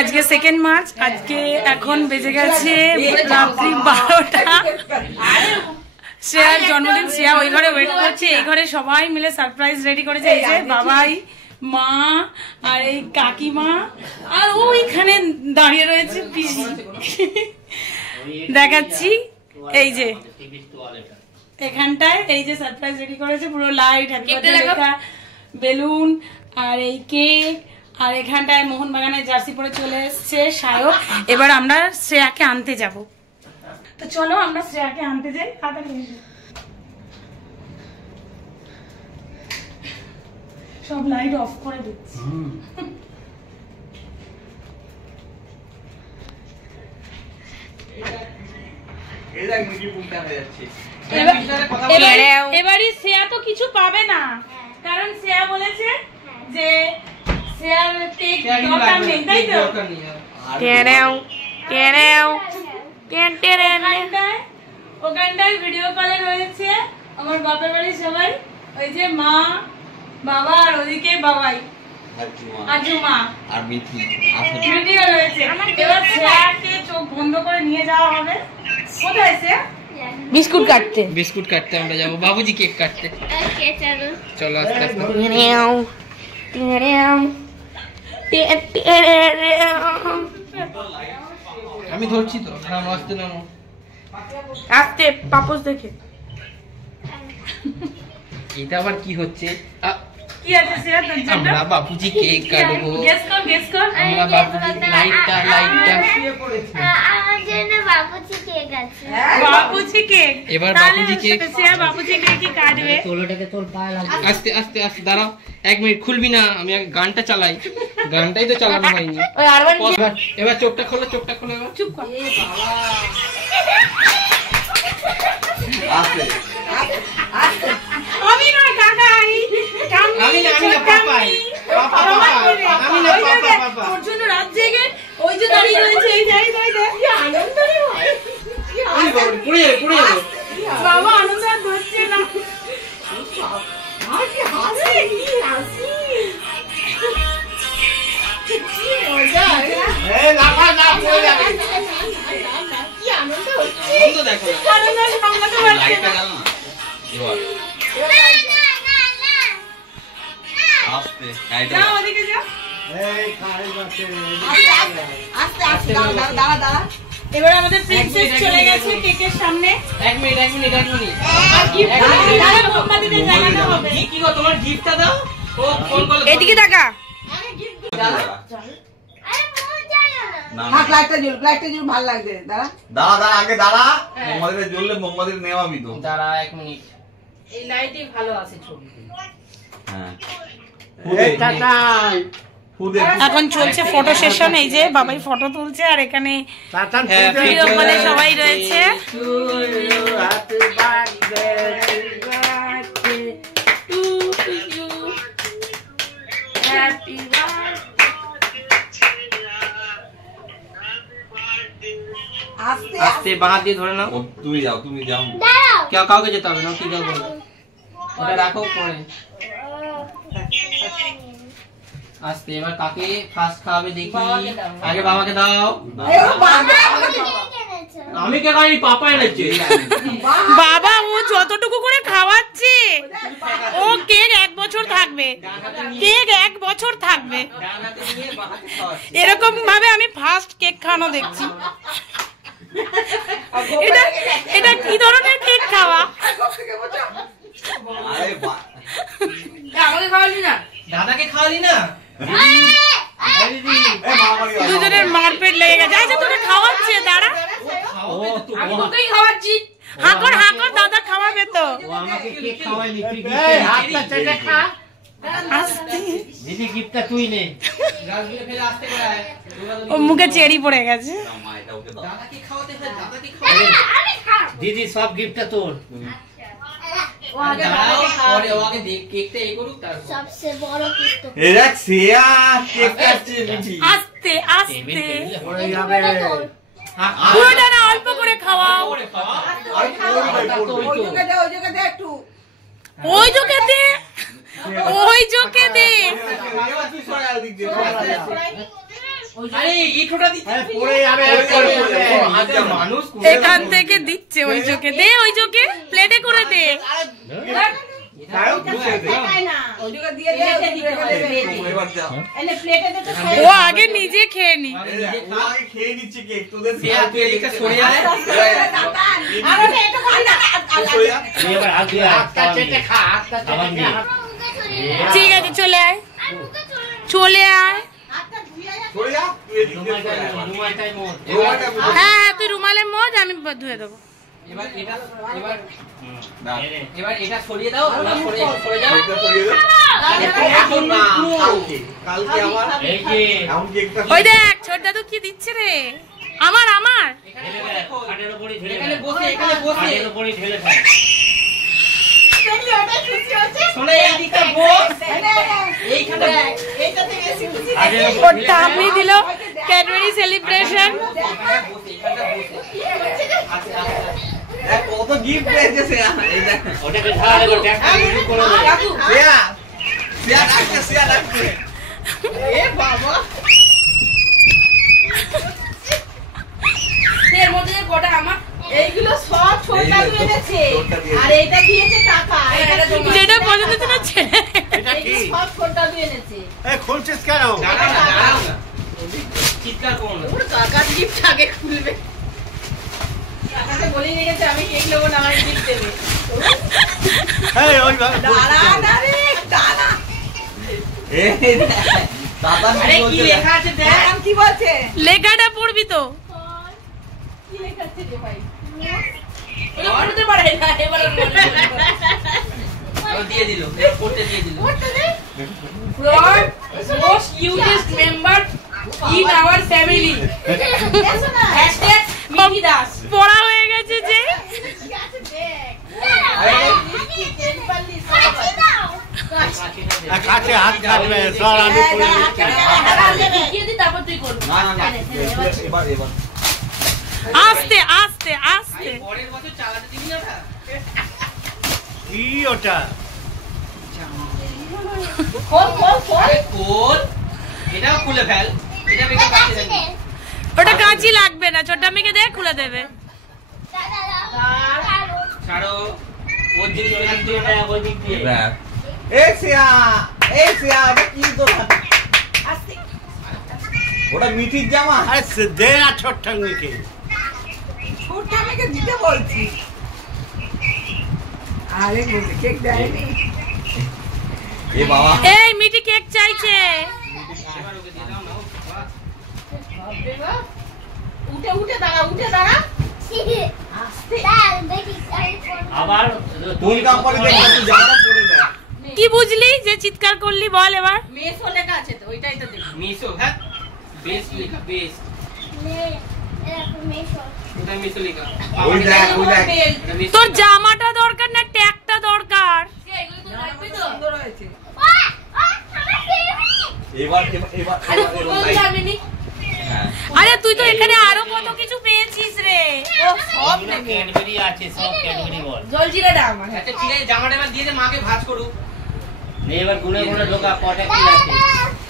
আজকে 2 মার্চ, আজকে এখন বেজে গেছে রাত্রি 12টা। শ্রেয়ার জন্মদিন, শ্রেয়া ওই ঘরে ওয়েট করছে, এই ঘরে সবাই মিলে সারপ্রাইজ রেডি করেছে। এই যে বাবাই, মা আর এই কাকিমা, আর ওইখানে দাঁড়িয়ে রয়েছে পিসি। দেখাচ্ছি, এই যে এখানটায় এই যে সারপ্রাইজ রেডি করেছে, পুরো লাইট, বেলুন আর এই কেক, আর এখানটায় মোহনবাগানের জার্সি পরে চলে এসছে সায়ক। এবার আমরা শ্রেয়াকে আনতে যাব, তো চলো আমরা শ্রেয়াকে আনতে যাই। সব লাইট অফ করে দিচ্ছি। এবারে শ্রেয়া তো কিছু পাবে না, কারণ শ্রেয়া বলেছে যে শ্রেয়ার কেক দরকার নেই, তাই তো? ওখানটায় ভিডিও কলে রয়েছে আমার বাপের বাড়ির সবাই, ওই যে মা, বাবা, আর ওদিকে বাবাই, আজুমা আর মিঠিও রয়েছে। এবার শ্রেয়াকে চোখ বন্ধ করে নিয়ে যাওয়া হবে। কোথায় শ্রেয়া? বিস্কুট কাটতে আমরা যাবো, বাবুজি কেক কাটতে। চলো আস্তে আস্তে। আমি ধরছি তো, আস্তে নামো, আস্তে পাপস দেখে। এটা আবার কি হচ্ছে? কি আছে স্যার? আমরা বাবুজি কেক কাটবো। গেস কর। আমরা বাবুজি লাইটটা শুয়ে পড়েছে। আমার জন্য বাবুজি কেক আছে। বাবুজি কেক। এবার বাবুজি কেক, স্যার বাবুজি কেকই কাটবে। তোলটাকে তোল পায়ে লাগবে। আস্তে দাঁড়াও, 1 মিনিট খুলবি না, আমি আগে গানটা চালাই। গানটাই তো চালানো হয়নি। ওই আরবার এবার চোখটা খোলো এবার। চুপ কর। এ বাবা। আস্তে। আমি না কাকাই, আমি না পাপাই, পাপা আমি না পাপা। ওর জন্য রাত জেগে ওই যে দাঁড়িয়ে রয়েছে, এই যাই কি আনন্দ রে ভাই, পুড়ে বাবা, আনন্দ আর ধরছে না। আর কি হাসি, কি মজা। লাফা পড়ে যাবে। কি আনন্দ হচ্ছে, আনন্দ দেখো, আনন্দ সামলাতে পারছে না। এবার আমাদের প্রিন্সেস চলে গেছে কেকের সামনে। 1 মিনিট। কি গো, তোমার গিফটটা দাও। ও ফোন করলো, এদিকে টাকা। লাইটটা জ্বল, ভালো লাগছে। দাঁড়া আগে দাঁড়া, মোমবাতিটা জ্বললে মোমবাতিটা নেওয়াবি তো। দাঁড়া 1 মিনিট, এই লাইটই ভালো আছে ছবি। হ্যাঁ, এখন চলছে ফটো সেশন। এই যে বাবাই ফটো তুলছে, আর এখানে ভিডিও কলে সবাই রয়েছে। আস্তে বাঁ দিয়ে ধরে নাও। তুমি যাও কেউ কাউকে যেতে হবে না, কি যাবো ওটা রাখো পরে। আস্তে, এবার কাকে ফার্স্ট খাওয়াবে দেখি। আগে বাবাকে দাও। আমি কে খাইনি, পাপা এনেছে। বাবা ও যতটুকু করে খাওয়াচ্ছে, ও কেক 1 বছর থাকবে, এরকম ভাবে আমি ফার্স্ট কেক খাওয়ানো দেখছি। এটা কি ধরনের কেক খাওয়া? আমাকে খাওয়ালি না, দাদাকে খাওয়ালি না, দুজনের মারপেট লেগে গেছে। আচ্ছা তোকে খাওয়াচ্ছে, দাঁড়া, আমি তোকেই খাওয়াচ্ছি। হাঁকর দাদা খাওয়াবে তো। ও মুখে চেরি পড়ে গেছে। দিদি সব গিফটটা তোর। আস্তে পুরোটা না, অল্প করে খাওয়াও। ওই চোখে দে। এখান থেকে দিচ্ছে ওই চোখে, দে ওই চোখে প্লেটে করে দে। ও আগে নিজে খেয়ে নি। ঠিক আছে চলে আয়, চলে আয়। হ্যাঁ তুই রুমালে মোজ, আমি ধুয়ে দেবো। ওই দেখ ছোট দাদু কি দিচ্ছে রে, আমার আমার আপনি দিল ক্যাডবেরি সেলিব্রেশন। কত গিফট পেয়েছে সে, এই দেখ ওটাকে ঢালা দেব, ট্যাগটা রিমুভ করে দে। সিয়া ডাকছে এ বাবা, এর মধ্যে গোটা আমার এইগুলো সব ছোটটা দিয়েছে, আর এইটা দিয়েছে কাকা, যেটা পছন্দ ছিল ছেড়ে, এটা কি সব ছোটটা দিয়েছে। এ খুলছিস কেন? দাঁড়াও না, চিৎকার করো না, ওর কাকার গিফট আগে খুলবে। কাকাকে বলে রেখেছে আমি কেক নেব না, আমার গিফট দেবে। এই ওই ভাবে দাঁড়া না রে, দাঁড়া। এই দাদা কি লেখা আছে দেখ, কি বলছে? লেখাটা পড়বি তো। কি লেখা আছে রে ভাই? এটা পড়তে পারে না, এবারে ও দিয়ে দিল, পড়তে দিয়ে দিল। পড়তে দে। from most cutest member in our family এসো না। #মিকি দাস। পড়া হয়ে গেছে যে কি আছে দেখ। এই কেক পাল্লি সব আছে। কাছে হাত কাটবে সর, আমি করে দিচ্ছি। দেখিয়ে দি, তারপর তুই করবি। না এবার আস্তে আস্তে আস্তে। পরের বছর চালাতে দিবি না ওটা? কি ওটা? খোল খোল খোল। আরে কোল, এটাও খুলে ফেল, এটা বেকে কাটতে দে। ওটা কাঁচি লাগবে না, ছোট মেয়েকে দেখ খুলে দেবে। ছাড়ো, ওর জিনিস ওই দিক দিয়ে দেখ এই সিয়া ওটা কি তোর হাতে? আস্তে। ওটা মিঠির জামা। আরে দে না ছোট্ট মিকে। ছোটটা আমাকে দিতে বলছি। আরে বলতে কেক দেয়নি। এ বাবা, এই মিটি কেক চাইছে। এবার ওকে দিয়ে দাও না। বাপরে বাপ। উঠে উঠে দাঁড়া, উঠে দাঁড়া। আস্তে। আবার কোন কোম্পানিতে তুই জামাটা পরে দেখ। কি বুঝলি যে চিৎকার করলি, বল এবার। মেসো লেখা আছে তো, ওইটাই তো দেখি। মিশো, হ্যাঁ বেস্ট লেখা, বেস্ট এটা মিশো লেখা। ওই দেখ এটা মিশো তোর লেখা। জামাটা দরকার না ট্যাগটা দরকার? সুন্দর হয়েছে। এবার হ্যাঁ আরে তুই তো এখানে আরো কত কিছু পেয়েছিস রে। ও সব নেবে। ক্যাডবেরি আছে, সব ক্যাডবেরি বল। জলজিরা দাও আমার। আচ্ছা ঠিক আছে, জামাটা এবার দিয়ে দে, মাকে ভাঁজ করুক। নে এবার গুনে গুনে ঢোকা, কটা কি আছে।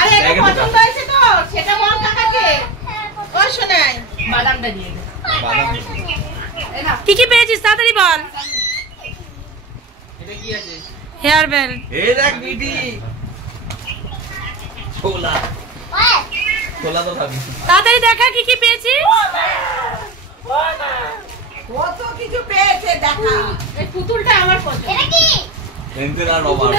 আরে এটা পছন্দ হয়েছে তো, সেটা বল কাকাকে। ও শোনাই। বাদামটা দিয়ে দে। বাদাম এই না। কি কি পেয়েছিস তাড়াতাড়ি বল। এটা কি আছে? Hair belt. এই দেখ মিঠি ছোলা তো ভাবি। তাড়াতাড়ি দেখা কি কি পেয়েছিস। কত কিছু পেয়েছে দেখা। এই পুতুলটা আমার পছন্দ। এটা কি? পেন্সিল আর রবার।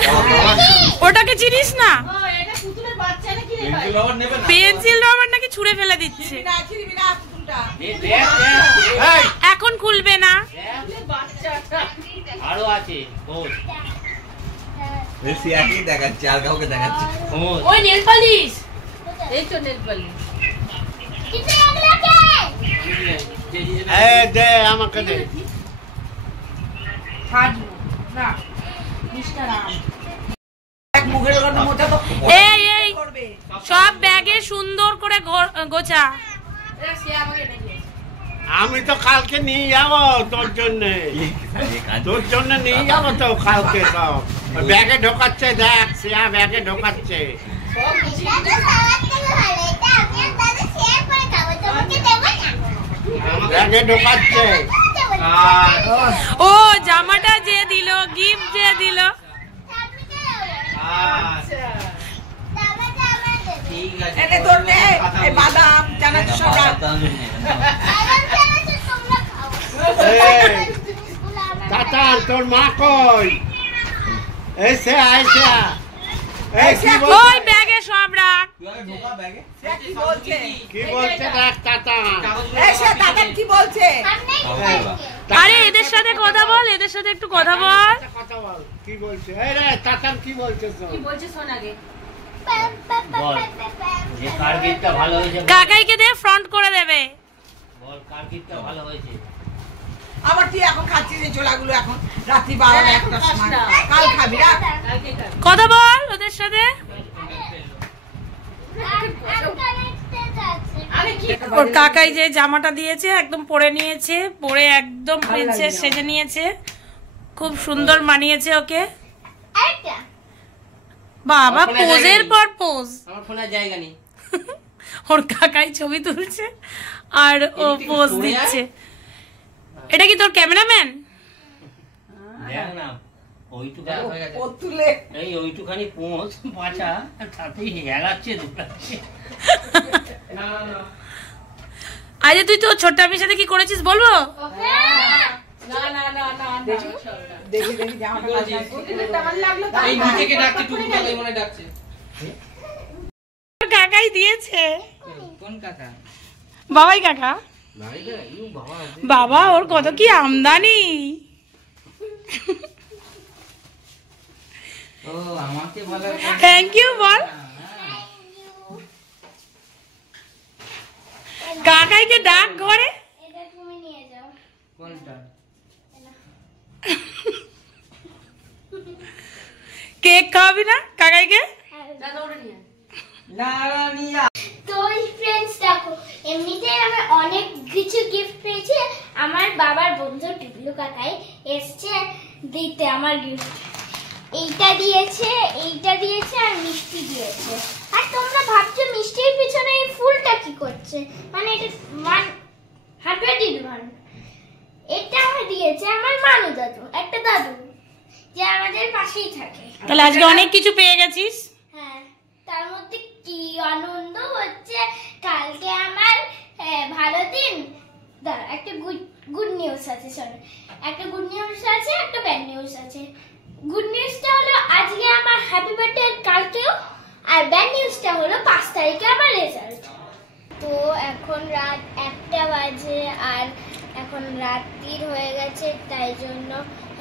ওটাকে চিনিস না? ও এটা পুতুলের বাচ্চা নাকি রে ভাই? পেন্সিল রবার নেবে না? পেন্সিল রবার নাকি ছুঁড়ে ফেলে দিচ্ছে। ছিড়বি না পুতুলটা। দেখ দেখ দেখ, এই এখন খুলবে না। দেখ, বাচ্চাটা। আরো আছে বল। এই সিয়াকি দেখাচ্ছে, আর কাউকে দেখাচ্ছে। বল ওই নেল পালিশ। এই তো নেল পালিশ। এ দে আমাকে দে। সাজু না মিস্টার আম। এক মুখের কথা মোটা তো এই এই করবে। সব ব্যাগে সুন্দর করে গোছা। এটা সে আমাকে এটা দিয়েছে। আমি তো কালকে নিয়ে যাবো তোর জন্য, তোর জন্য নিয়ে যাবো তো কালকে সব। ব্যাগে ঢোকাচ্ছে, দেখ সিয়া ব্যাগে ঢোকাচ্ছে। সব বুঝি ব্যাগে ঢোকাচ্ছে। ও জামাটা যে দিল, গিফট যে দিল। এনে তোর নে এই বাদাম চানাচুর সব রাখ। চাচা তোর মা কই? এসে আইসা ওই ব্যাগে সব রাখ। কি বলছে? কি বলছে দেখ চাচা। এসে দাদা কি বলছে? আরে এদের সাথে কথা বল, এদের সাথে একটু কথা বল। কথা বল কি বলছে? এই রে চাচা কি বলছে? কি বলছে শোন আগে। বল যে কার গিফটটা ভালো হয়েছে কাকাইকে দিয়ে ফ্রন্ট করে দেবে। বল কার গিফটটা ভালো হয়েছে। আবার তুই এখন খাচ্ছিস এই ছোলাগুলো এখন রাত্রি 12-1টার সময়। কাল খাবি রাখ। কথা বল ওদের সাথে। ওর কাকাই যে জামাটা দিয়েছে একদম পরে নিয়েছে, পরে একদম প্রিন্সেস সেজে নিয়েছে, খুব সুন্দর মানিয়েছে ওকে। বাবা পোজের পর পোজ। আমার ফোনে জায়গা নেই। ওর কাকাই ছবি তুলছে আর ও পোজ দিচ্ছে। এটা কি তোর ক্যামেরাম্যান? দেখ না ওইটুখানি ও তুলে এই ওইটুখানি পোঁচ পাছা তাতেই হেলাচ্ছে দুটাচ্ছে। আজ তুই তো ছোট্ট আমির সাথে কি করেছিস বলবো? দেখি জামাটা কেমন লাগলো। এই নিচেকে ডাকছে, টুকু কাকাই মনে ডাকছে। কাকাই দিয়েছে। কোন কাকা? বাবাই কাকা। বাবা ওর কত কি আমদানি। ও আমাকে বলা। থ্যাংক ইউ বল। কাকাইকে ডাক ঘরে। কোনটা? কেক খাওয়াবি না কাকাইকে? না নিয়া। তো ফ্রেন্ডস দেখো, এমনিতেই আমি অনেক কিছু গিফট পেয়েছি। আমার বাবার বন্ধু টিবলু কাকাই এসছে দিতে আমার গিফট। এইটা দিয়েছে, এইটা দিয়েছে আর মিষ্টি দিয়েছে। আর তোমরা ভাবছো মিষ্টির পিছনে এই ফুলটা কি করছে, মানে এটা হ্যাপি দিলবান। এটা আমার দিয়েছে আমার মানু দাদু, একটা দাদু যে আমাদের পাশেই থাকে। তাহলে আজকে অনেক কিছু পেয়ে গেছিস। হ্যাঁ, তার মধ্যে কি আনন্দ হচ্ছে, কালকে আমার ভালো দিন। দাঁড়া, একটা গুড নিউজ আছে, শোনো। একটা গুড নিউজ আছে, একটা ব্যাড নিউজ আছে। গুড নিউজটা হলো আজকে আমার হ্যাপি বার্থডে, কালকেও। আর ব্যাড নিউজটা হলো 5 তারিখে আমার রেজাল্ট। তো এখন রাত 1টা বাজে আর এখন রাত্রির হয়ে গেছে, তাই জন্য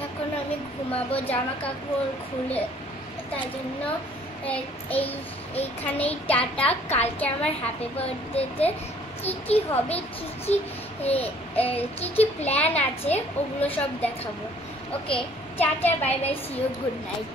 এখন আমি ঘুমাবো, জামা কাপড় খুলে। তাই জন্য এইখানেই টাটা। কালকে আমার হ্যাপি বার্থডেতে কি হবে, কি প্ল্যান আছে ওগুলো সব দেখাবো। Okay, tata, bye bye, see you, good night.